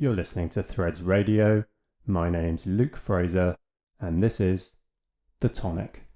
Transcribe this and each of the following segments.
You're listening to Threads Radio. My name's Luke Fraser, and this is The Tonic.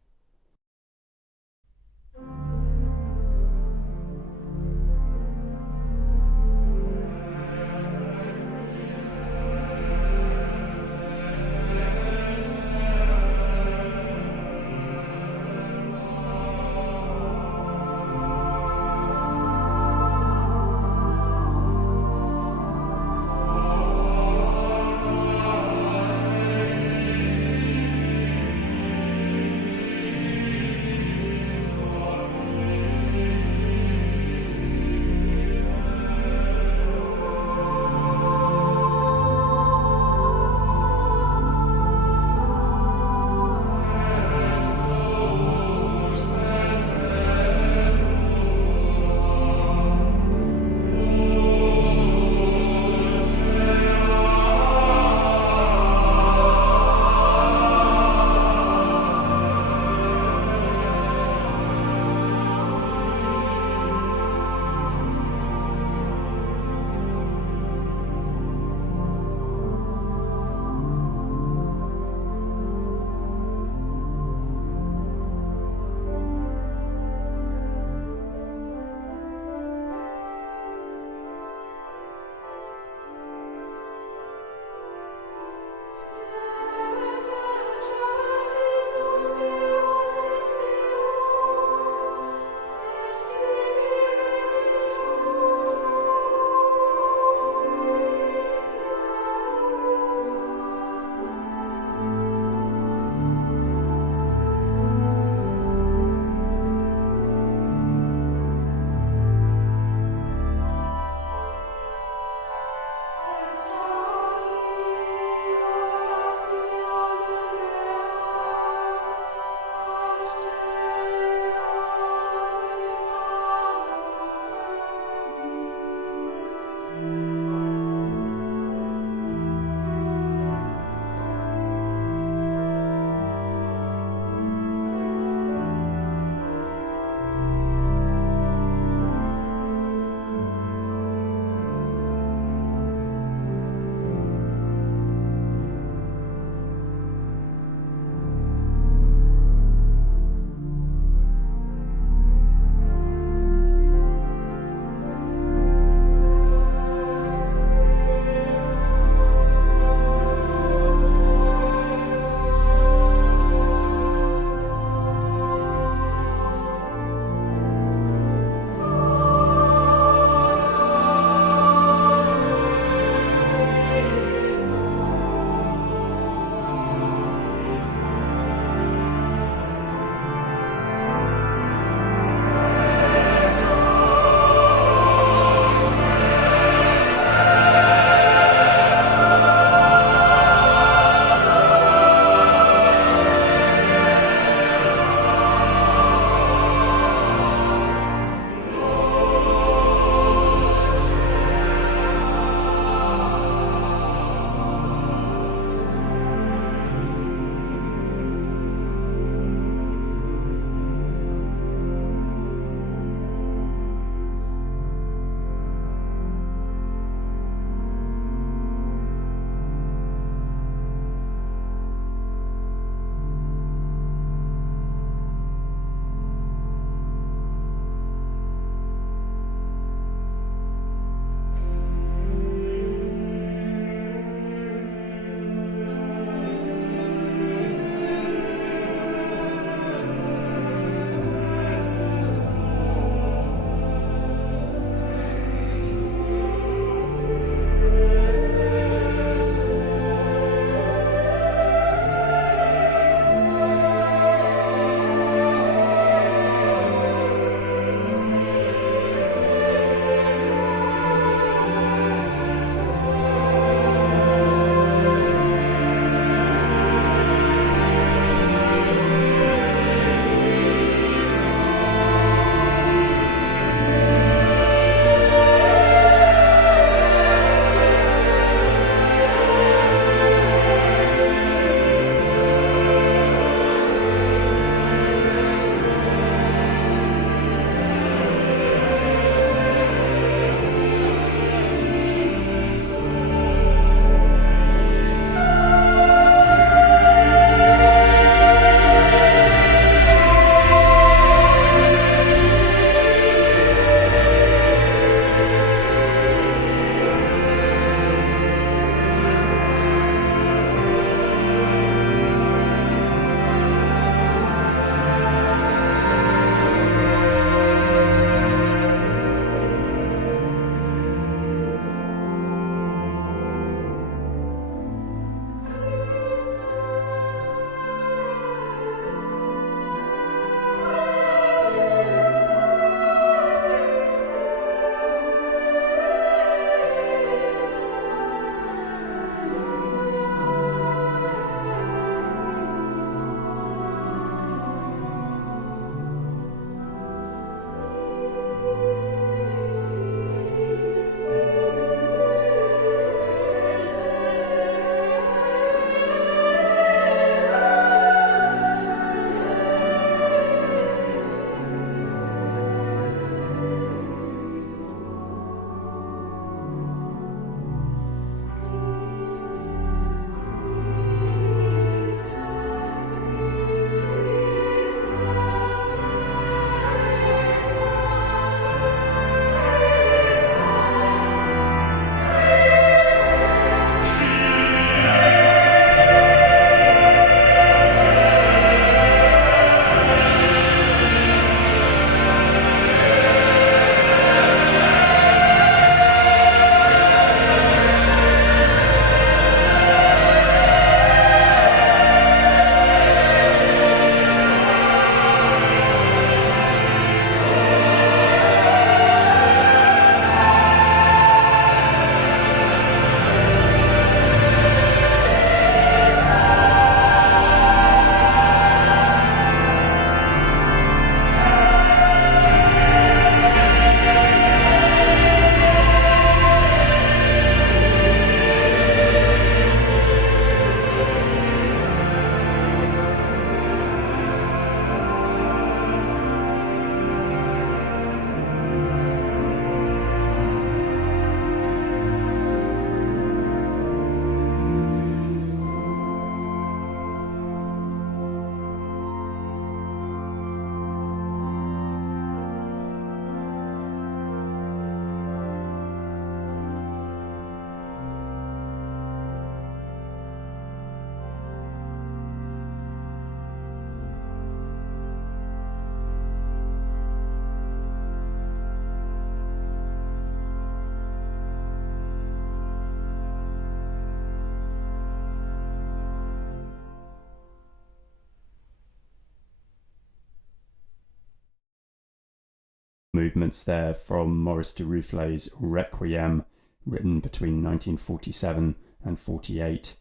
movements there from Maurice de Rufflé's Requiem, written between 1947 and 48.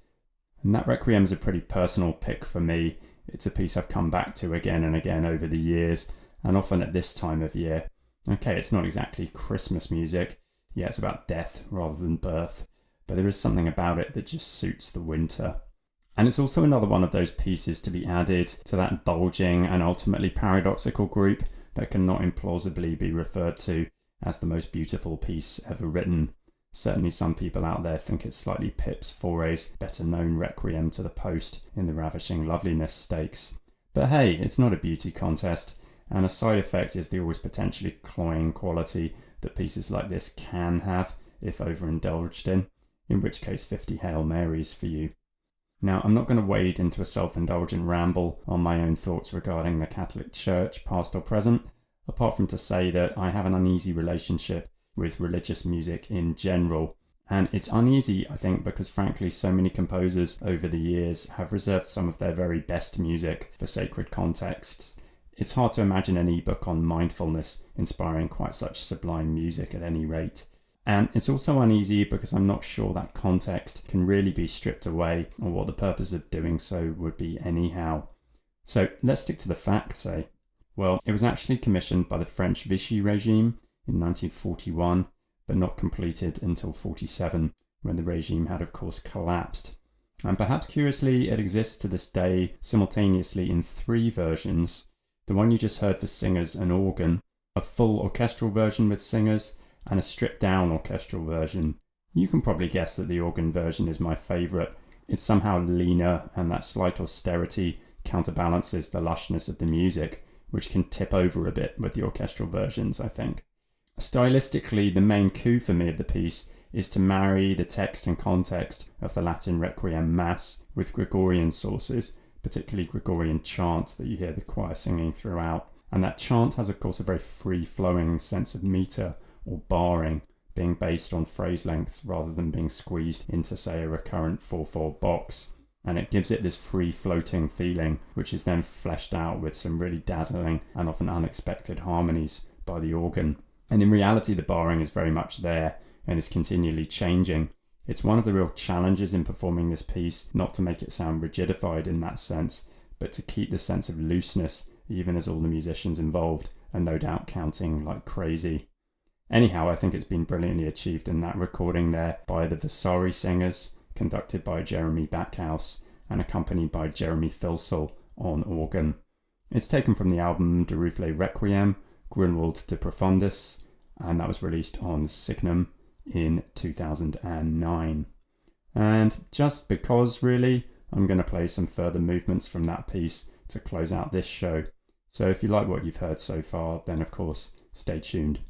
And that Requiem is a pretty personal pick for me. It's a piece I've come back to again and again over the years, and often at this time of year. Okay, it's not exactly Christmas music. Yeah, it's about death rather than birth, but there is something about it that just suits the winter. And it's also another one of those pieces to be added to that bulging and ultimately paradoxical group that cannot implausibly be referred to as the most beautiful piece ever written. Certainly some people out there think it's slightly Pip's Fauré's better-known Requiem to the Post in the Ravishing Loveliness Stakes. But hey, it's not a beauty contest, and a side effect is the always potentially cloying quality that pieces like this can have if overindulged in which case 50 Hail Marys for you. Now, I'm not going to wade into a self-indulgent ramble on my own thoughts regarding the Catholic Church, past or present, apart from to say that I have an uneasy relationship with religious music in general. And it's uneasy, I think, because frankly so many composers over the years have reserved some of their very best music for sacred contexts. It's hard to imagine an ebook on mindfulness inspiring quite such sublime music at any rate. And it's also uneasy because I'm not sure that context can really be stripped away or what the purpose of doing so would be anyhow. So let's stick to the facts, eh? Well, it was actually commissioned by the French Vichy regime in 1941, but not completed until 47, when the regime had of course collapsed. And perhaps curiously, it exists to this day simultaneously in 3 versions. The one you just heard for singers and organ, a full orchestral version with singers, and a stripped down orchestral version. You can probably guess that the organ version is my favourite. It's somehow leaner, and that slight austerity counterbalances the lushness of the music, which can tip over a bit with the orchestral versions, I think. Stylistically, the main coup for me of the piece is to marry the text and context of the Latin Requiem Mass with Gregorian sources, particularly Gregorian chant that you hear the choir singing throughout. And that chant has of course a very free-flowing sense of metre or barring, being based on phrase lengths rather than being squeezed into, say, a recurrent 4/4 box. And it gives it this free-floating feeling, which is then fleshed out with some really dazzling and often unexpected harmonies by the organ. And in reality, the barring is very much there and is continually changing. It's one of the real challenges in performing this piece, not to make it sound rigidified in that sense, but to keep the sense of looseness, even as all the musicians involved are no doubt counting like crazy. Anyhow, I think it's been brilliantly achieved in that recording there by the Vasari singers, conducted by Jeremy Backhouse and accompanied by Jeremy Filsell on organ. It's taken from the album De Rufflé Requiem, Grunwald de Profundis, and that was released on Signum in 2009. And just because, really, I'm going to play some further movements from that piece to close out this show. So if you like what you've heard so far, then of course, stay tuned.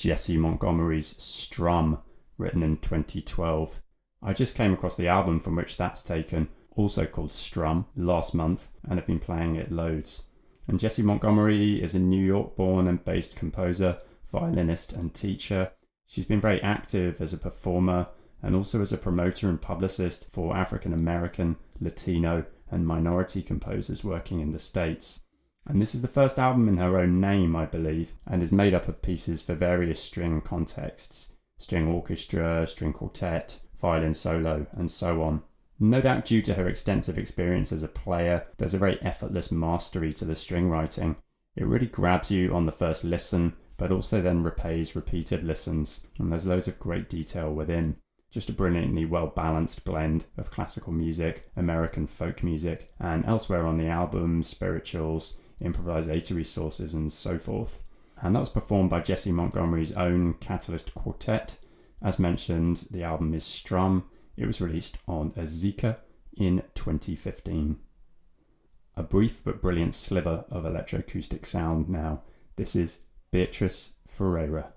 Jesse Montgomery's Strum, written in 2012. I just came across the album from which that's taken, also called Strum, last month, and have been playing it loads. And Jesse Montgomery is a New York born and based composer, violinist and teacher. She's been very active as a performer and also as a promoter and publicist for African American, Latino and minority composers working in the States. And this is the first album in her own name, I believe, and is made up of pieces for various string contexts: string orchestra, string quartet, violin solo, and so on. No doubt due to her extensive experience as a player, there's a very effortless mastery to the string writing. It really grabs you on the first listen, but also then repays repeated listens, and there's loads of great detail within. Just a brilliantly well-balanced blend of classical music, American folk music, and elsewhere on the album, spirituals, improvisatory sources, and so forth. And that was performed by Jesse Montgomery's own Catalyst Quartet. As mentioned, the album is Strum. It was released on Azika in 2015. A brief but brilliant sliver of electroacoustic sound now. This is Beatrice Ferreira.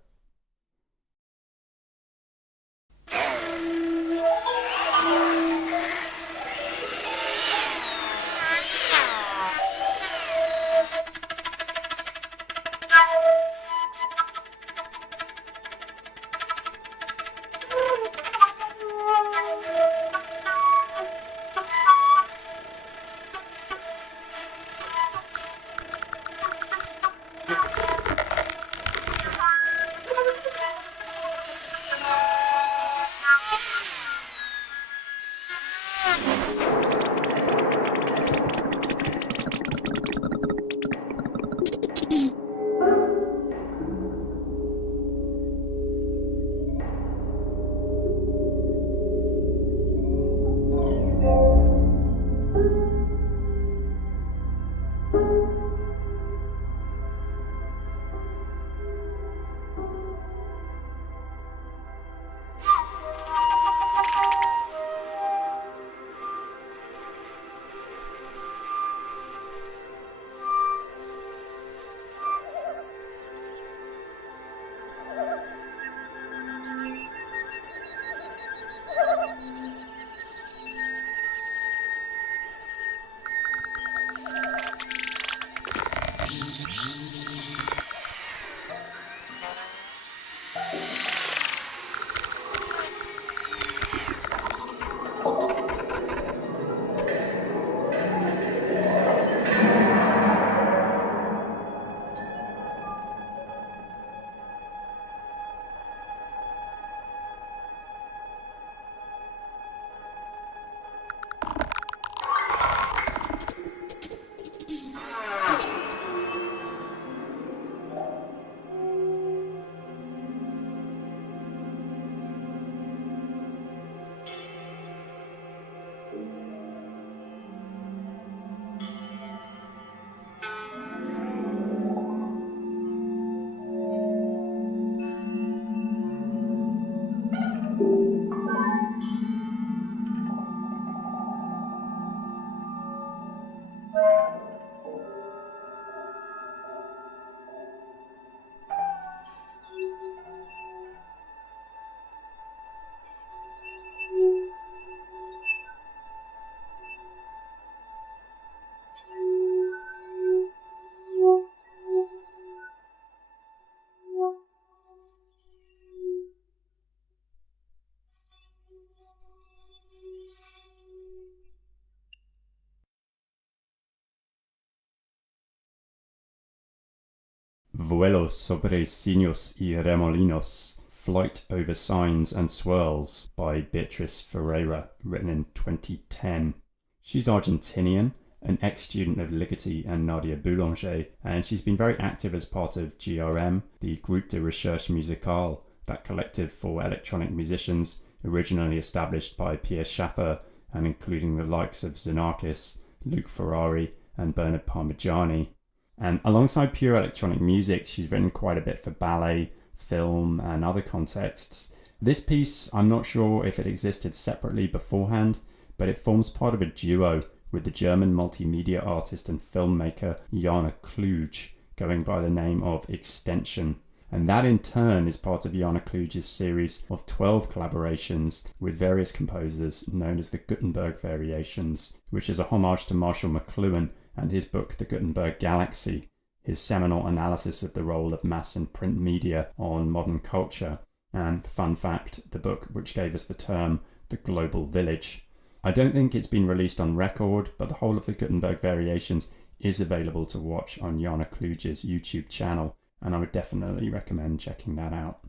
Vuelo sobre signos y remolinos, Flight Over Signs and Swirls by Beatrice Ferreira, written in 2010. She's Argentinian, an ex-student of Ligeti and Nadia Boulanger, and she's been very active as part of GRM, the Groupe de Recherche Musicale, that collective for electronic musicians originally established by Pierre Schaeffer and including the likes of Xenakis, Luke Ferrari and Bernard Parmigiani. And alongside pure electronic music, she's written quite a bit for ballet, film and other contexts. This piece, I'm not sure if it existed separately beforehand, but it forms part of a duo with the German multimedia artist and filmmaker Jana Kluge, going by the name of Extension. And that in turn is part of Jana Kluge's series of 12 collaborations with various composers known as the Gutenberg Variations, which is a homage to Marshall McLuhan and his book The Gutenberg Galaxy, his seminal analysis of the role of mass and print media on modern culture, and, fun fact, the book which gave us the term the Global Village. I don't think it's been released on record, but the whole of the Gutenberg Variations is available to watch on Jana Kluge's YouTube channel, and I would definitely recommend checking that out.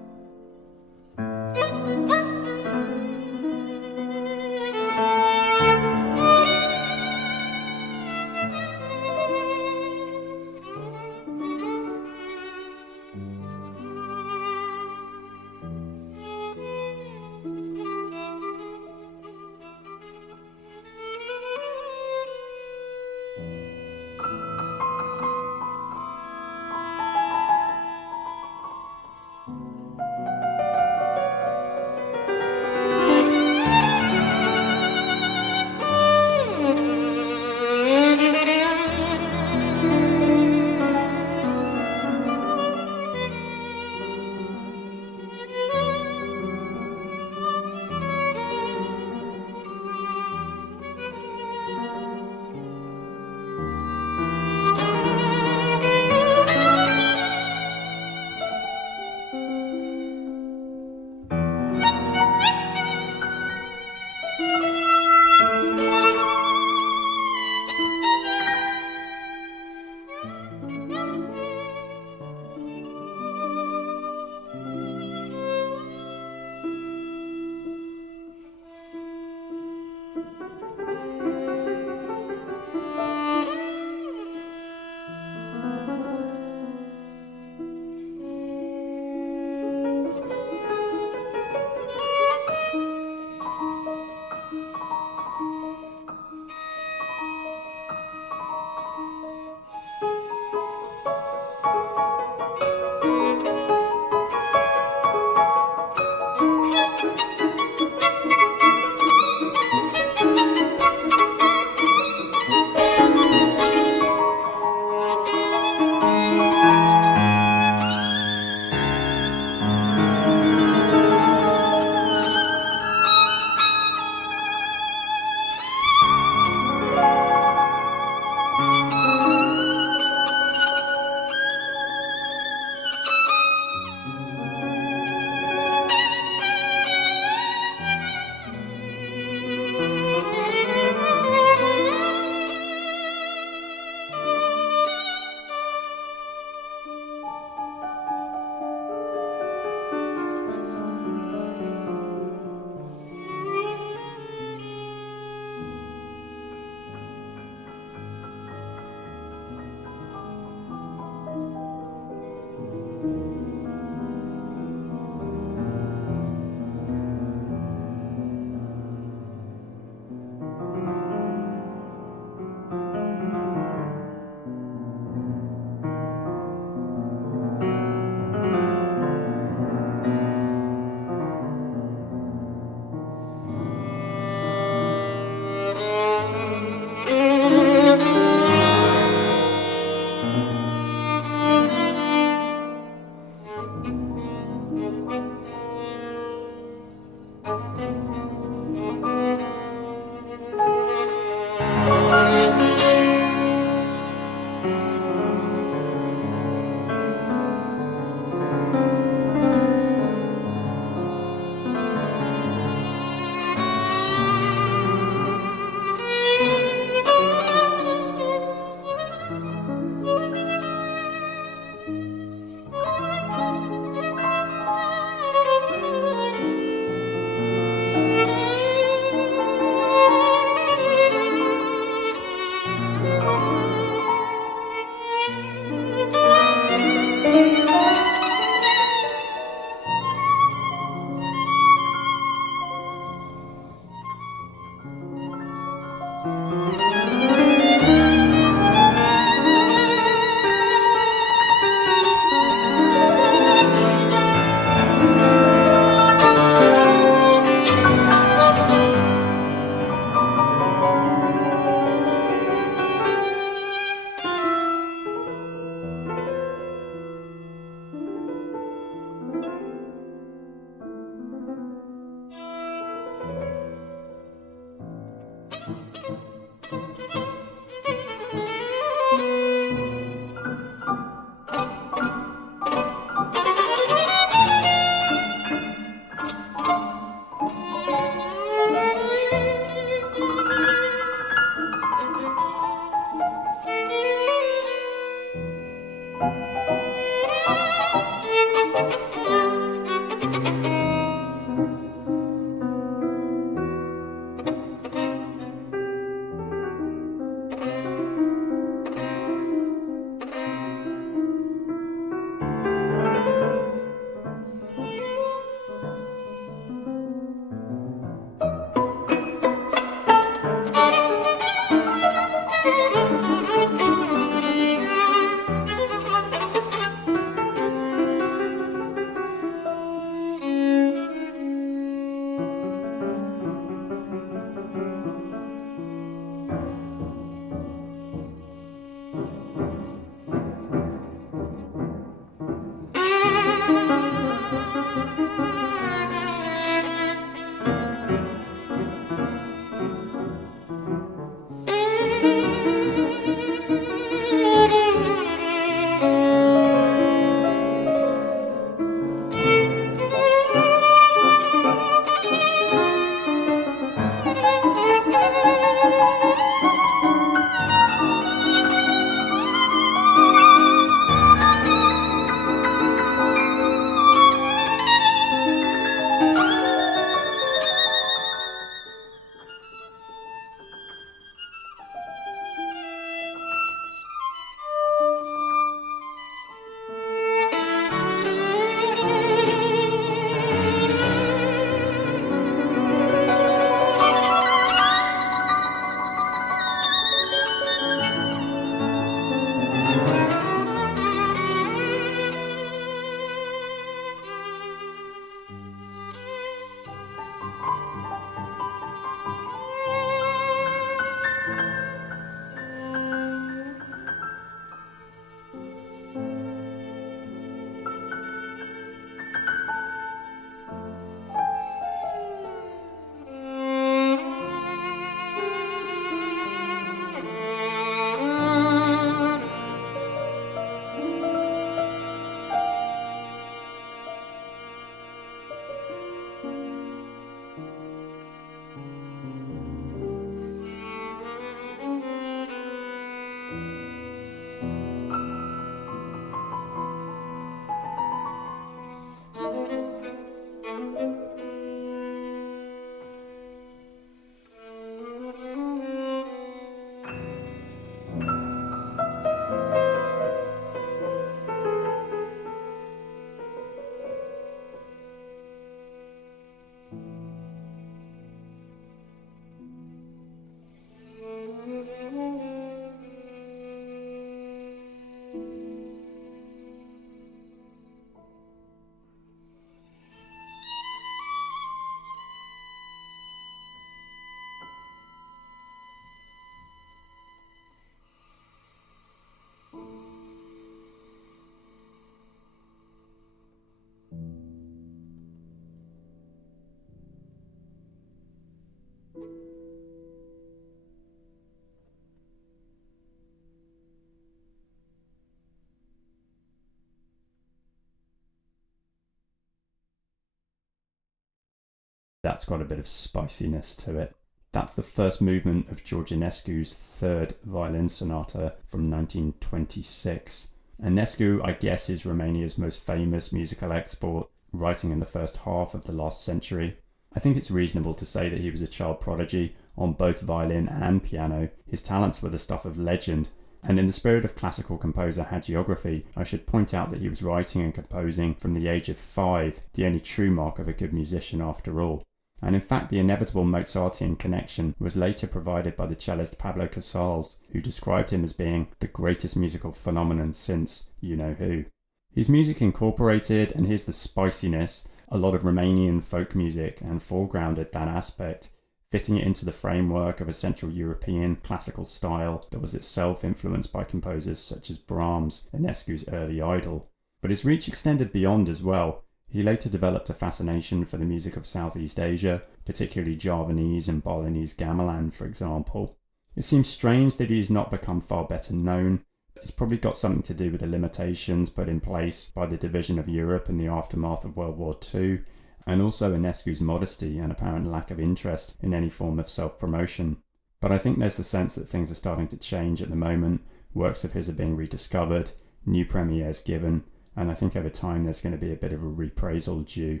That's got a bit of spiciness to it. That's the first movement of Georginescu's third violin sonata from 1926. Enescu, I guess, is Romania's most famous musical export, writing in the first half of the last century. I think it's reasonable to say that he was a child prodigy, on both violin and piano. His talents were the stuff of legend. And in the spirit of classical composer hagiography, I should point out that he was writing and composing from the age of 5, the only true mark of a good musician after all. And in fact, the inevitable Mozartian connection was later provided by the cellist Pablo Casals, who described him as being the greatest musical phenomenon since you-know-who. His music incorporated, and here's the spiciness, a lot of Romanian folk music and foregrounded that aspect, fitting it into the framework of a Central European classical style that was itself influenced by composers such as Brahms, Enescu's early idol. But his reach extended beyond as well. He later developed a fascination for the music of Southeast Asia, particularly Javanese and Balinese gamelan, for example. It seems strange that he has not become far better known. It's probably got something to do with the limitations put in place by the division of Europe in the aftermath of World War II, and also Enescu's modesty and apparent lack of interest in any form of self-promotion. But I think there's the sense that things are starting to change at the moment. Works of his are being rediscovered, new premieres given, and I think over time there's going to be a bit of a reprisal due.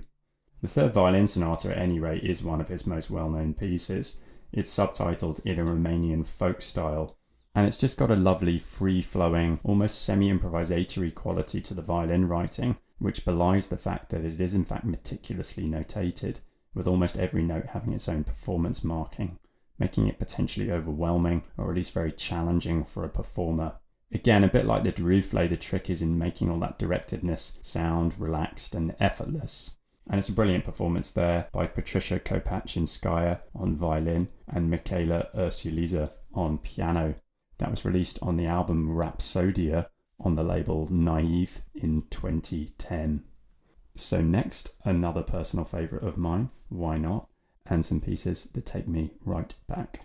The third violin sonata, at any rate, is one of his most well-known pieces. It's subtitled In a Romanian Folk Style, and it's just got a lovely, free-flowing, almost semi-improvisatory quality to the violin writing, which belies the fact that it is in fact meticulously notated, with almost every note having its own performance marking, making it potentially overwhelming, or at least very challenging for a performer. Again, a bit like the Ruflé, the trick is in making all that directedness sound relaxed and effortless. And it's a brilliant performance there by Patricia Kopachinskaya on violin and Michaela Ursuliza on piano. That was released on the album Rhapsodia on the label Naive in 2010. So next, another personal favourite of mine, why not, and some pieces that take me right back.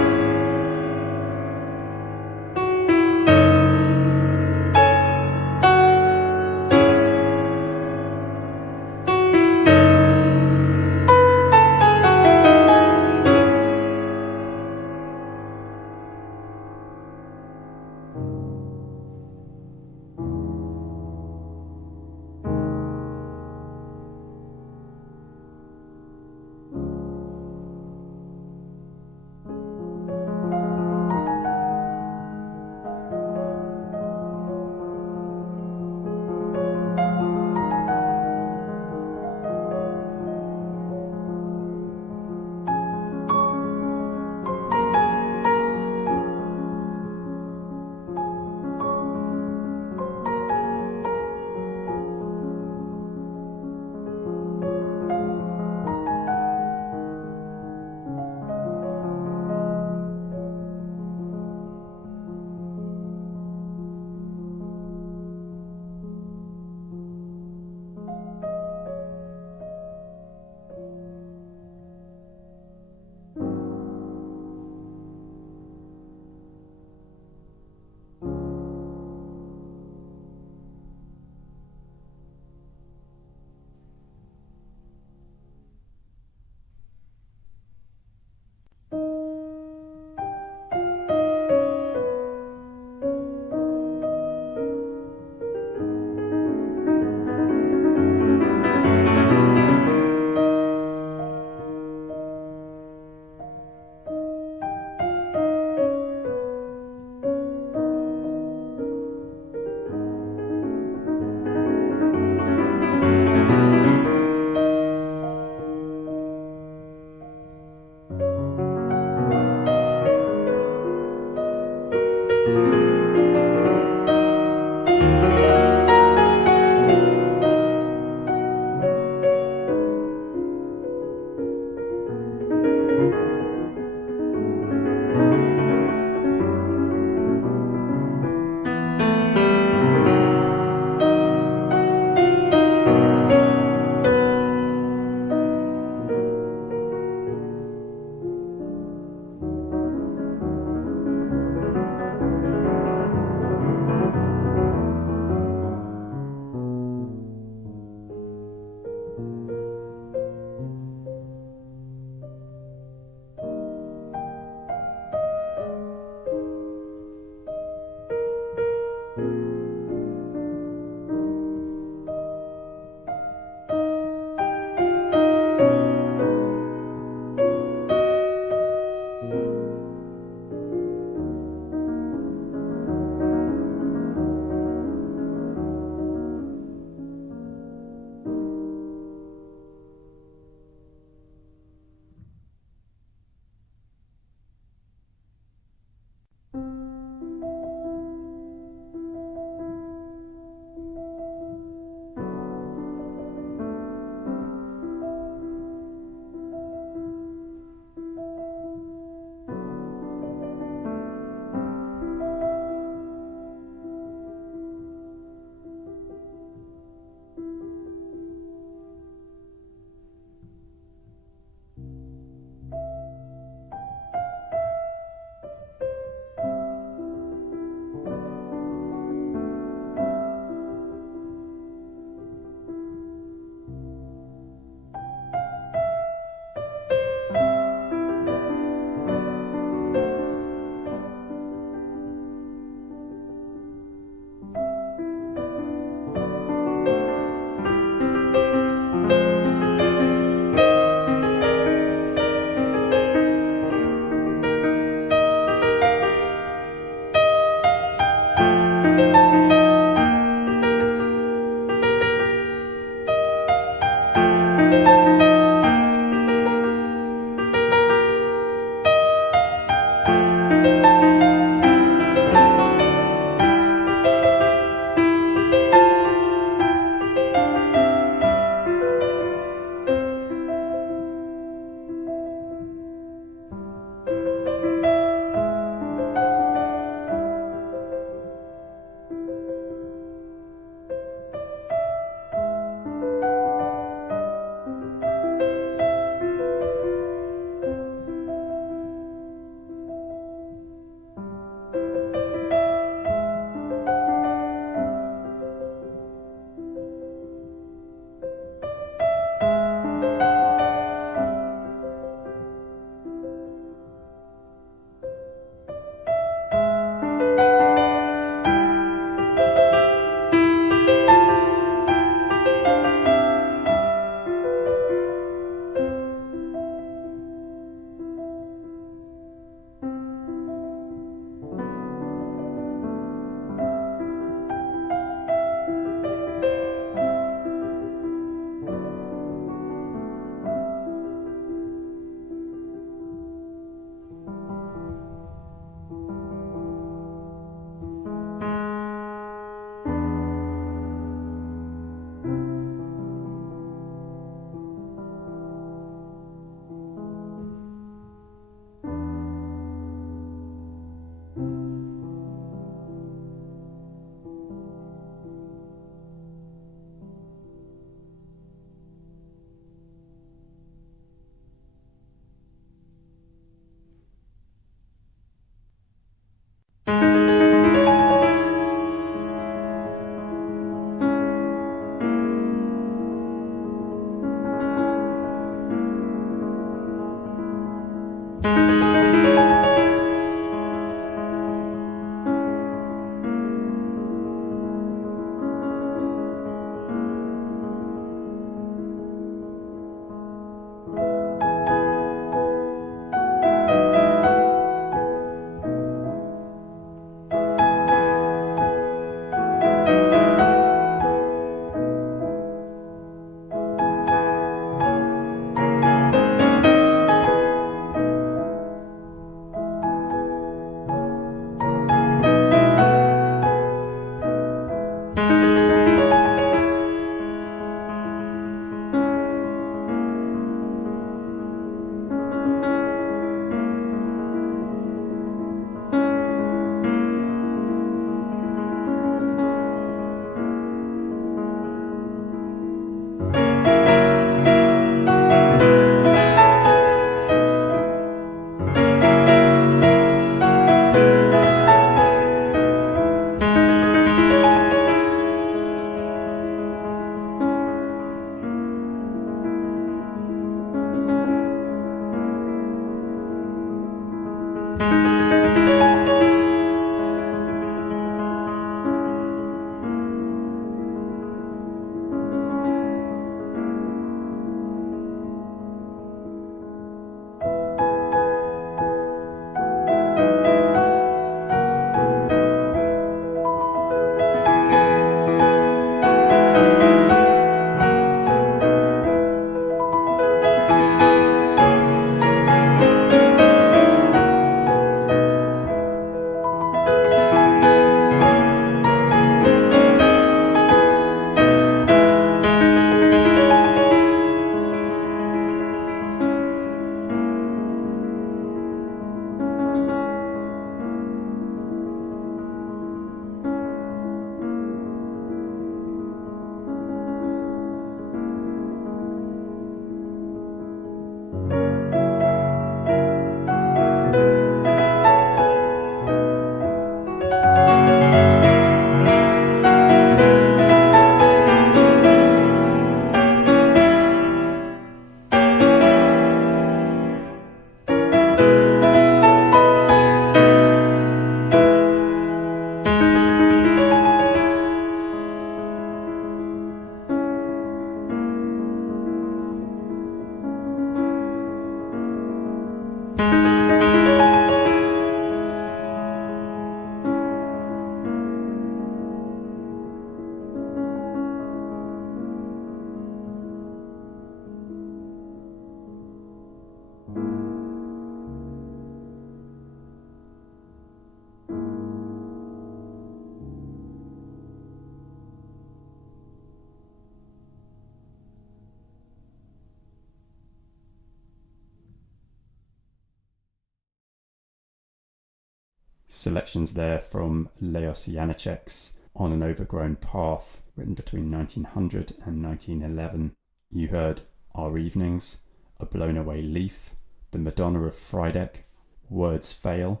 Selections there from Leos Janáček's On an Overgrown Path, written between 1900 and 1911. You heard Our Evenings, A Blown Away Leaf, The Madonna of Friedeck, Words Fail,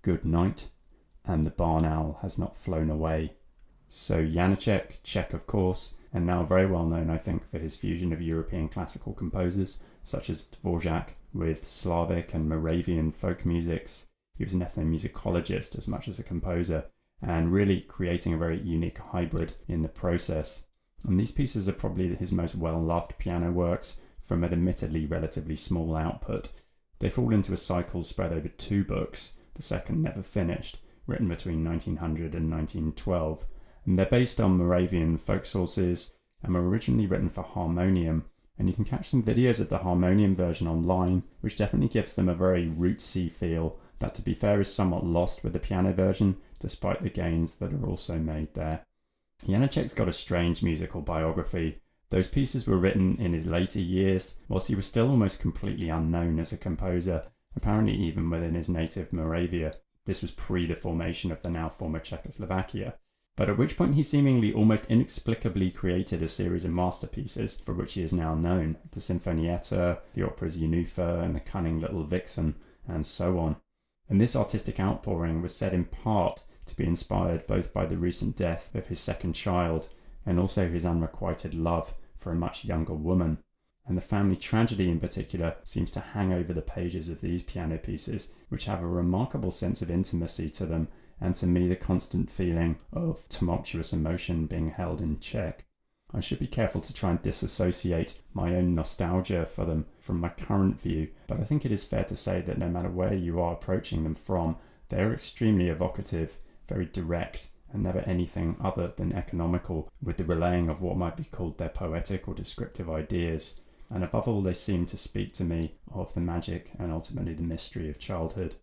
Good Night, and The Barn Owl Has Not Flown Away. So Janáček, Czech of course, and now very well known I think for his fusion of European classical composers such as Dvořák with Slavic and Moravian folk musics. He was an ethnomusicologist as much as a composer, and really creating a very unique hybrid in the process. And these pieces are probably his most well-loved piano works from an admittedly relatively small output. They fall into a cycle spread over 2 books, the second never finished, written between 1900 and 1912. And they're based on Moravian folk sources and were originally written for harmonium. And you can catch some videos of the harmonium version online, which definitely gives them a very rootsy feel that, to be fair, is somewhat lost with the piano version, despite the gains that are also made there. Janáček's got a strange musical biography. Those pieces were written in his later years, whilst he was still almost completely unknown as a composer, apparently even within his native Moravia. This was pre the formation of the now former Czechoslovakia. But at which point he seemingly almost inexplicably created a series of masterpieces for which he is now known. The Sinfonietta, the operas Eunufa and the Cunning Little Vixen, and so on. And this artistic outpouring was said in part to be inspired both by the recent death of his second child and also his unrequited love for a much younger woman. And the family tragedy in particular seems to hang over the pages of these piano pieces, which have a remarkable sense of intimacy to them, and to me the constant feeling of tumultuous emotion being held in check. I should be careful to try and disassociate my own nostalgia for them from my current view, but I think it is fair to say that no matter where you are approaching them from, they are extremely evocative, very direct, and never anything other than economical, with the relaying of what might be called their poetic or descriptive ideas. And above all, they seem to speak to me of the magic and ultimately the mystery of childhood.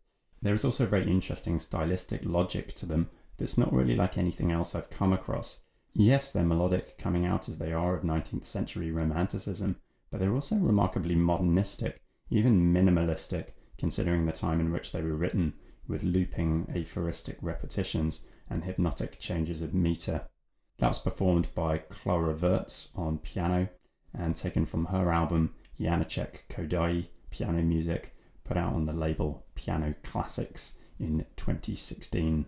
There is also a very interesting stylistic logic to them that's not really like anything else I've come across. Yes, they're melodic, coming out as they are of 19th century romanticism, but they're also remarkably modernistic, even minimalistic, considering the time in which they were written, with looping aphoristic repetitions and hypnotic changes of meter. That was performed by Clara Wirtz on piano and taken from her album Janáček Kodai Piano Music, put out on the label Piano Classics in 2016.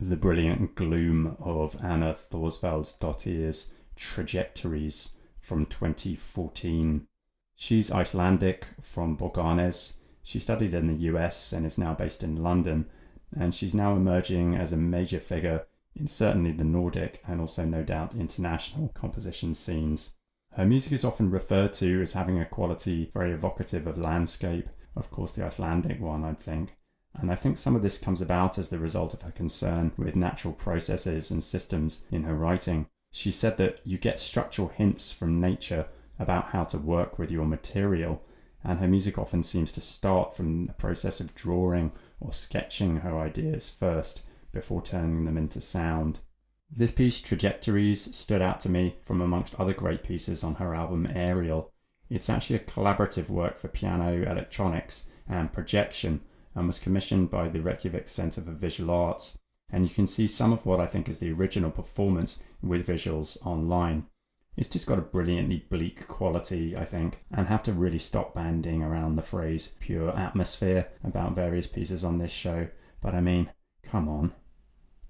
the brilliant gloom of Anna Thorsvaldsdottir's Trajectories from 2014. She's Icelandic from Borgarnes. She studied in the US and is now based in London, and she's now emerging as a major figure in certainly the Nordic and also no doubt international composition scenes. Her music is often referred to as having a quality very evocative of landscape, of course the Icelandic one, I think. And I think some of this comes about as the result of her concern with natural processes and systems in her writing. She said that you get structural hints from nature about how to work with your material, and her music often seems to start from the process of drawing or sketching her ideas first before turning them into sound. This piece, Trajectories, stood out to me from amongst other great pieces on her album Aerial. It's actually a collaborative work for piano, electronics and projection, and was commissioned by the Reykjavik Centre for Visual Arts, and you can see some of what I think is the original performance with visuals online. It's just got a brilliantly bleak quality, I think, and have to really stop banding around the phrase pure atmosphere about various pieces on this show, but I mean, come on.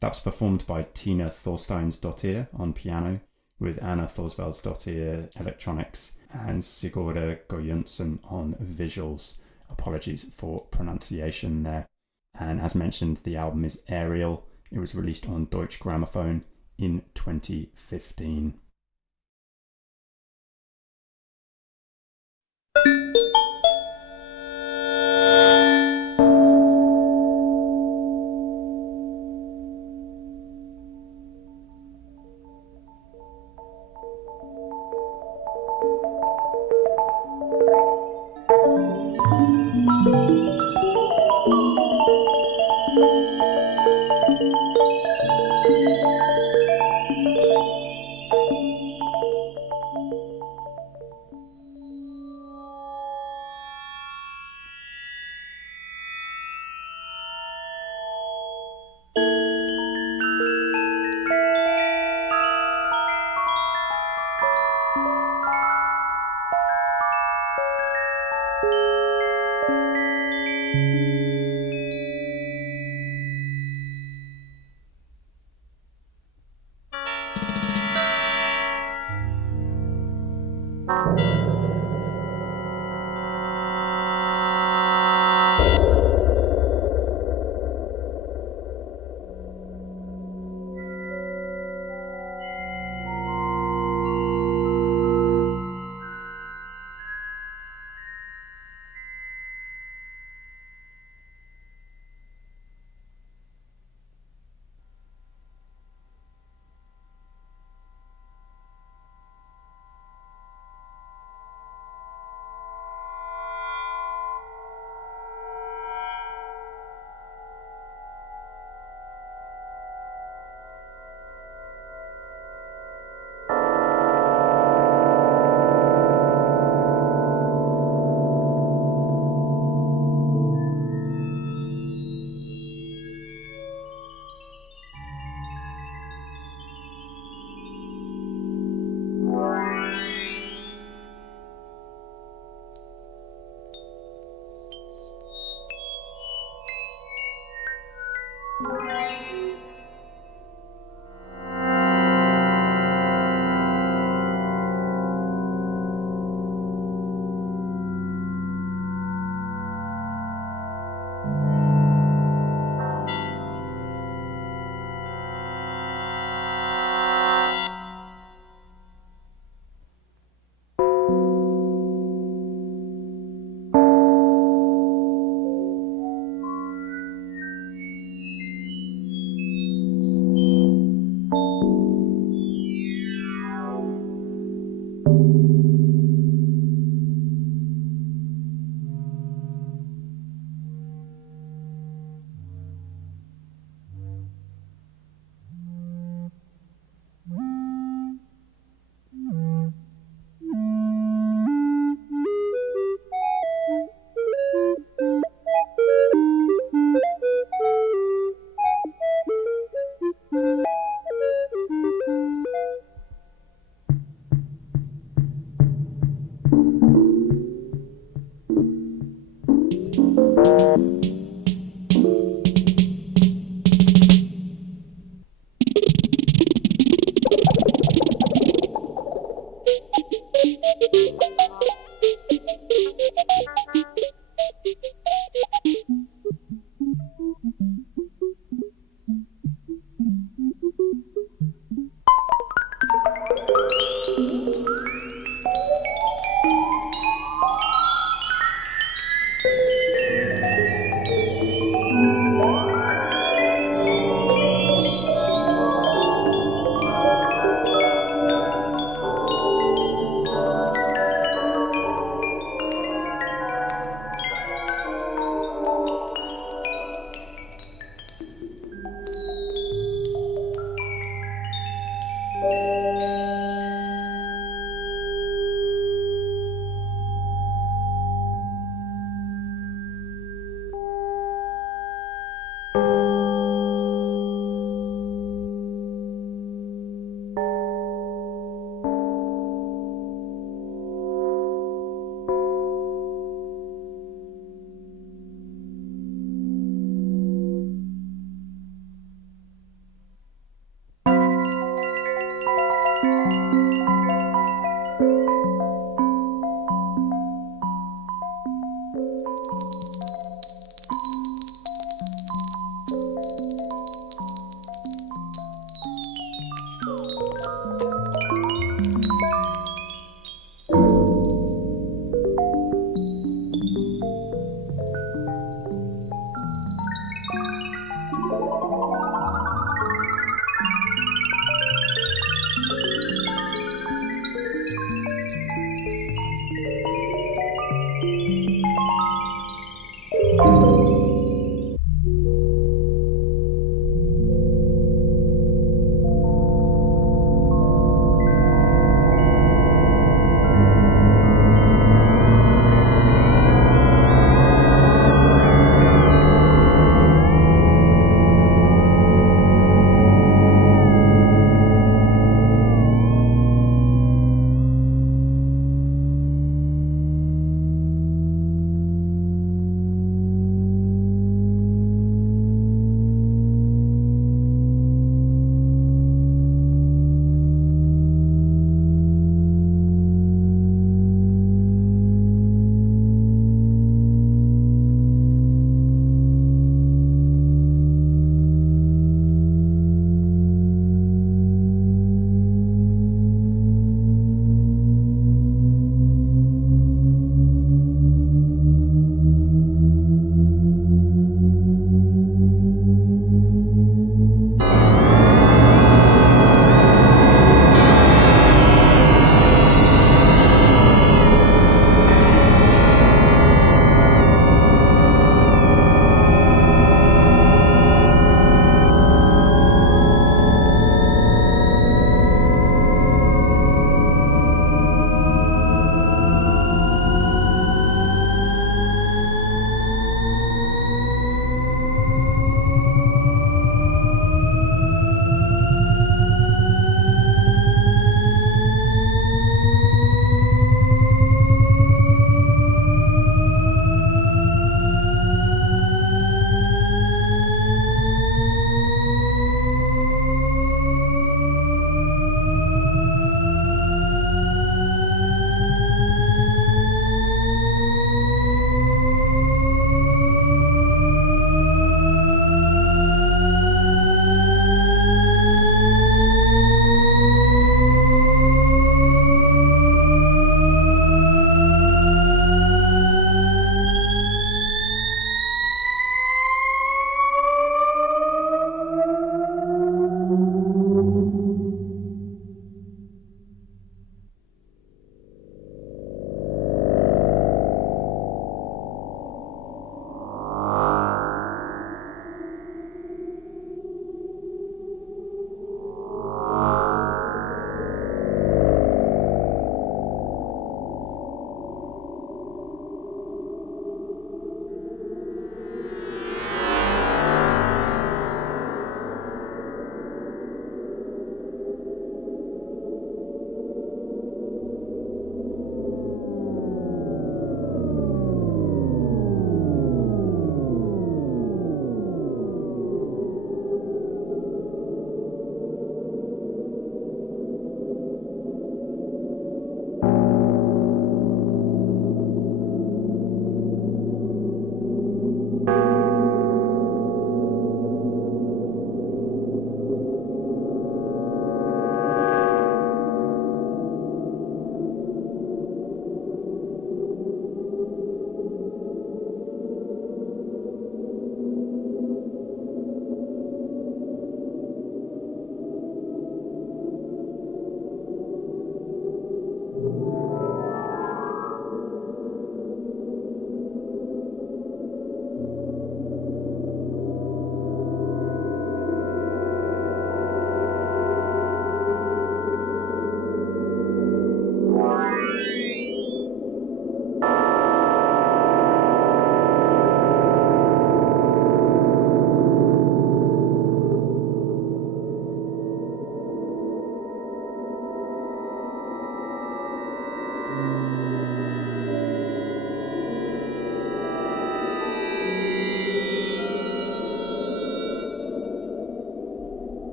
That was performed by Tina Thorsteinsdottir on piano, with Anna Thorsvaldsdottir electronics and Sigurður Guðjónsson on visuals. Apologies for pronunciation there. And as mentioned, the album is Aerial. It was released on Deutsche Grammophon in 2015.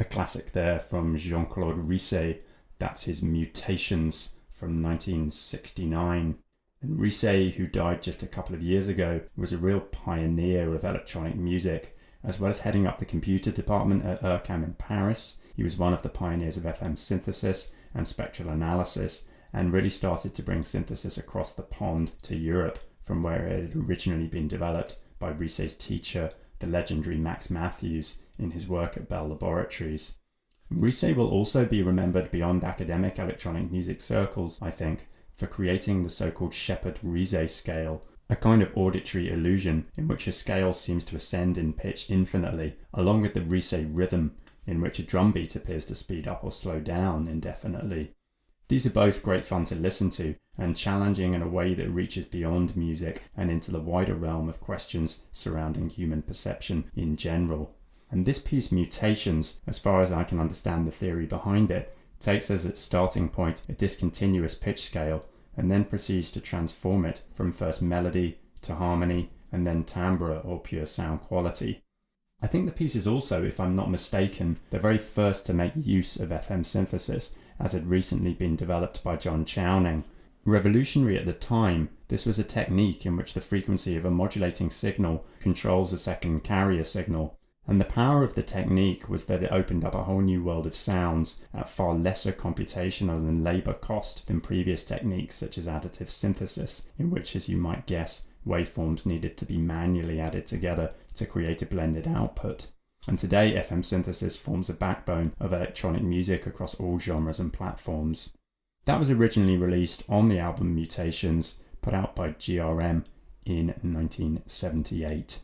A classic there from Jean-Claude Risset, that's his Mutations from 1969. And Risset, who died just a couple of years ago, was a real pioneer of electronic music. As well as heading up the computer department at IRCAM in Paris, he was one of the pioneers of FM synthesis and spectral analysis, and really started to bring synthesis across the pond to Europe from where it had originally been developed by Risset's teacher, the legendary Max Matthews, in his work at Bell Laboratories. Risset will also be remembered beyond academic electronic music circles, I think, for creating the so-called Shepard-Risset scale, a kind of auditory illusion in which a scale seems to ascend in pitch infinitely, along with the Risset rhythm, in which a drum beat appears to speed up or slow down indefinitely. These are both great fun to listen to, and challenging in a way that reaches beyond music and into the wider realm of questions surrounding human perception in general. And this piece, Mutations, as far as I can understand the theory behind it, takes as its starting point a discontinuous pitch scale, and then proceeds to transform it from first melody to harmony and then timbre or pure sound quality. I think the piece is also, if I'm not mistaken, the very first to make use of FM synthesis, as had recently been developed by John Chowning. Revolutionary at the time, this was a technique in which the frequency of a modulating signal controls a second carrier signal, and the power of the technique was that it opened up a whole new world of sounds at far lesser computational and labour cost than previous techniques such as additive synthesis, in which, as you might guess, waveforms needed to be manually added together to create a blended output. And today, FM synthesis forms a backbone of electronic music across all genres and platforms. That was originally released on the album Mutations, put out by GRM in 1978.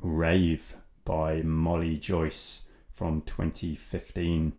Rave by Molly Joyce from 2015.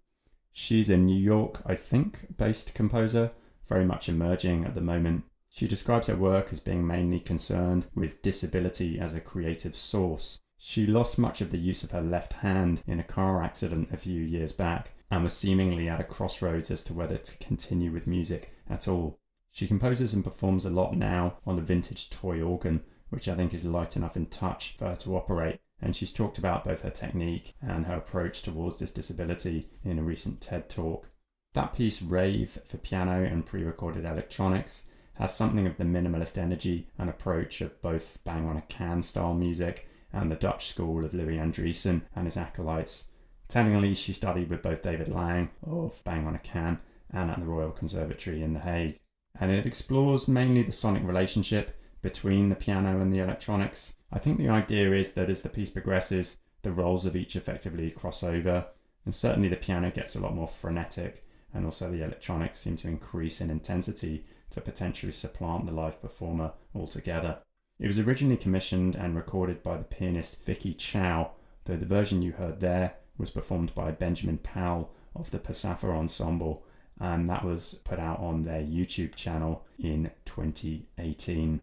She's a New York, I think, based composer, very much emerging at the moment. She describes her work as being mainly concerned with disability as a creative source. She lost much of the use of her left hand in a car accident a few years back and was seemingly at a crossroads as to whether to continue with music at all. She composes and performs a lot now on a vintage toy organ, which I think is light enough in touch for her to operate, and she's talked about both her technique and her approach towards this disability in a recent TED talk. That piece, Rave, for piano and pre-recorded electronics, has something of the minimalist energy and approach of both bang on a can style music and the Dutch school of Louis Andriessen and his acolytes. Tellingly, she studied with both David Lang of Bang on a Can and at the Royal Conservatory in The Hague. And it explores mainly the sonic relationship between the piano and the electronics. I think the idea is that as the piece progresses, the roles of each effectively cross over, and certainly the piano gets a lot more frenetic, and also the electronics seem to increase in intensity to potentially supplant the live performer altogether. It was originally commissioned and recorded by the pianist Vicky Chow, though the version you heard there was performed by Benjamin Powell of the Pasafa Ensemble, and that was put out on their YouTube channel in 2018.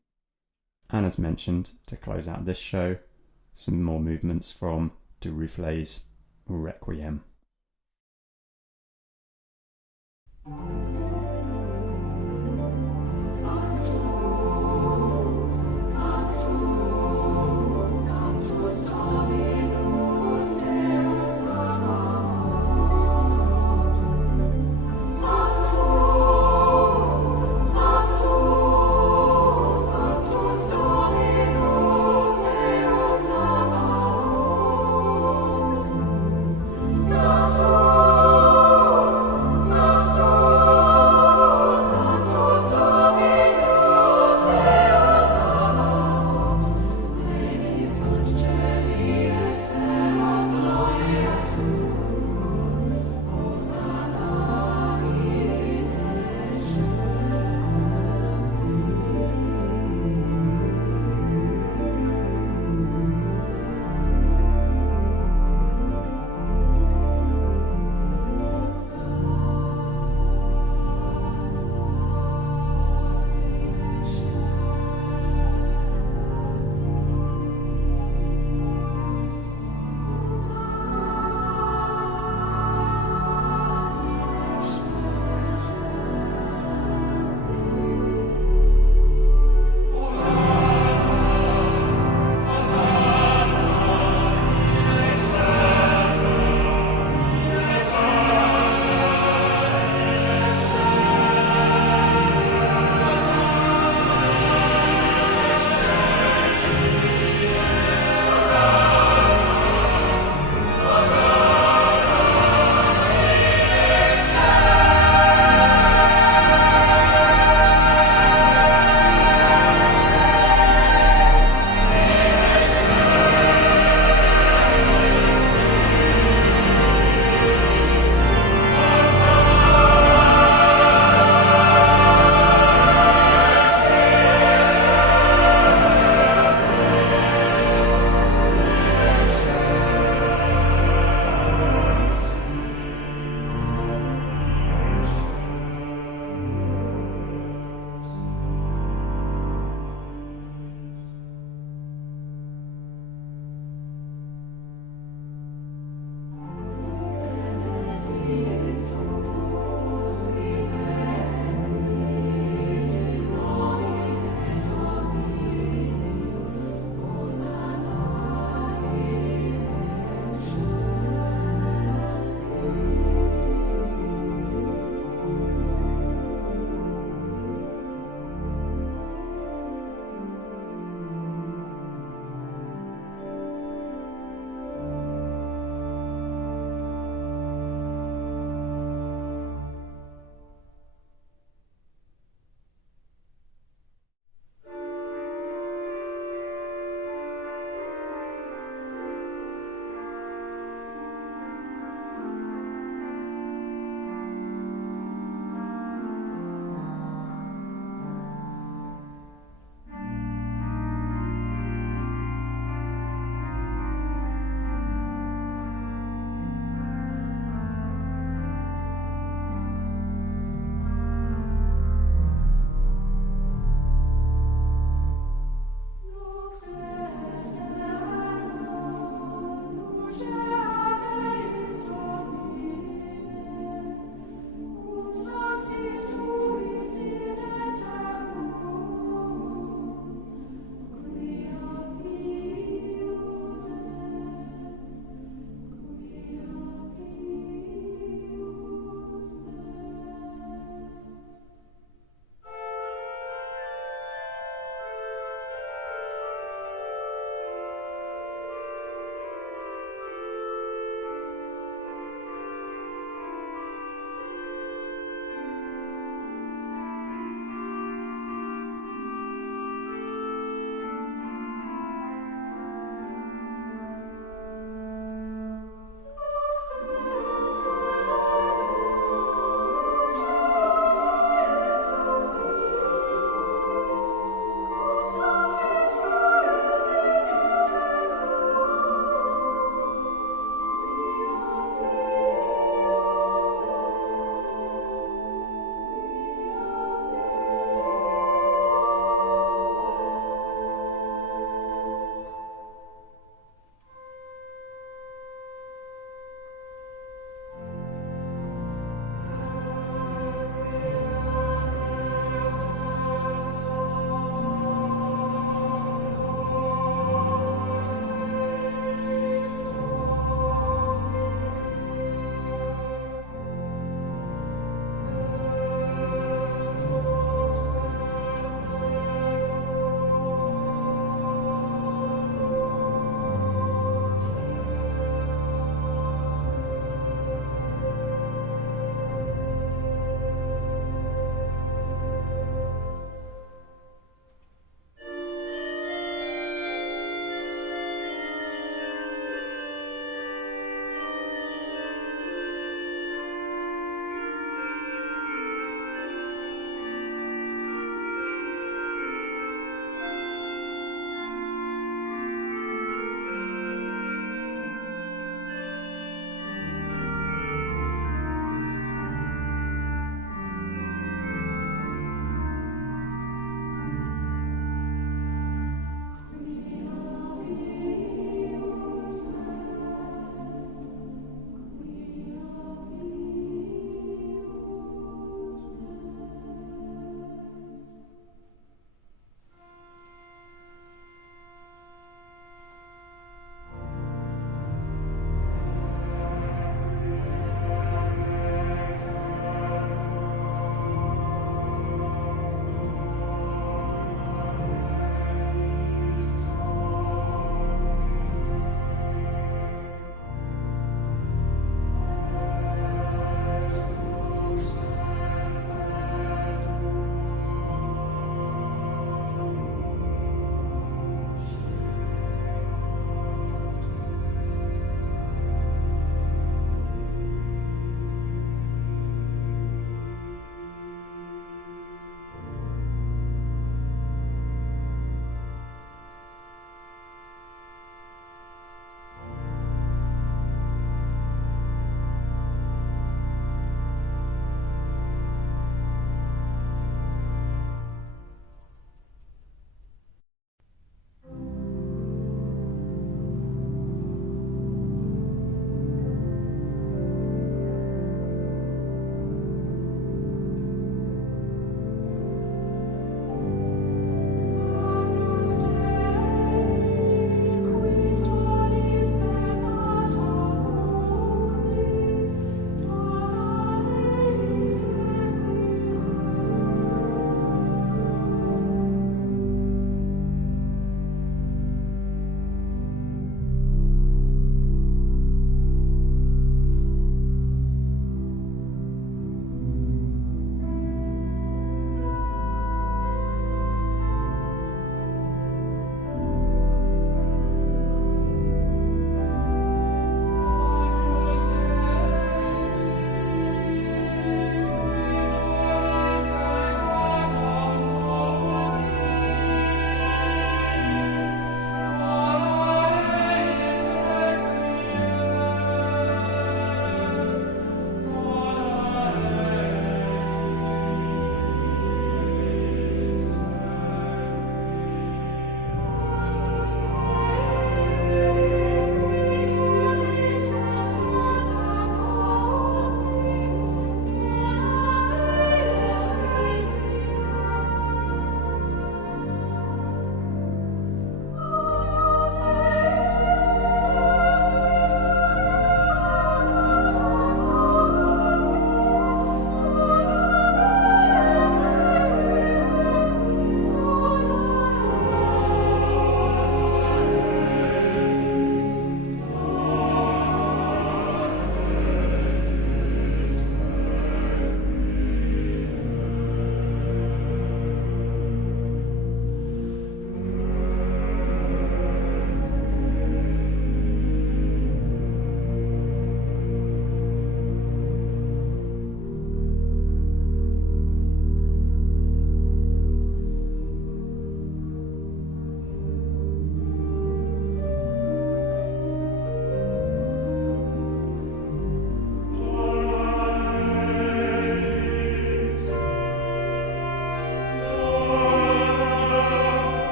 And as mentioned, to close out this show, some more movements from de Rufflé's Requiem. Sanctus,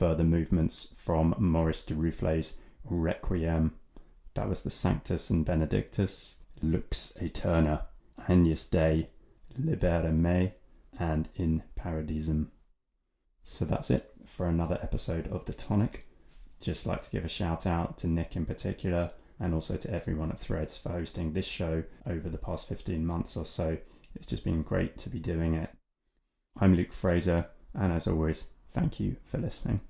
further movements from Maurice de Rufflé's Requiem. That was the Sanctus and Benedictus, Lux Aeterna, Agnus Dei, Libera Me, and In Paradisum. So that's it for another episode of The Tonic. Just like to give a shout out to Nick in particular, and also to everyone at Threads for hosting this show over the past 15 months or so. It's just been great to be doing it. I'm Luke Fraser, and as always, thank you for listening.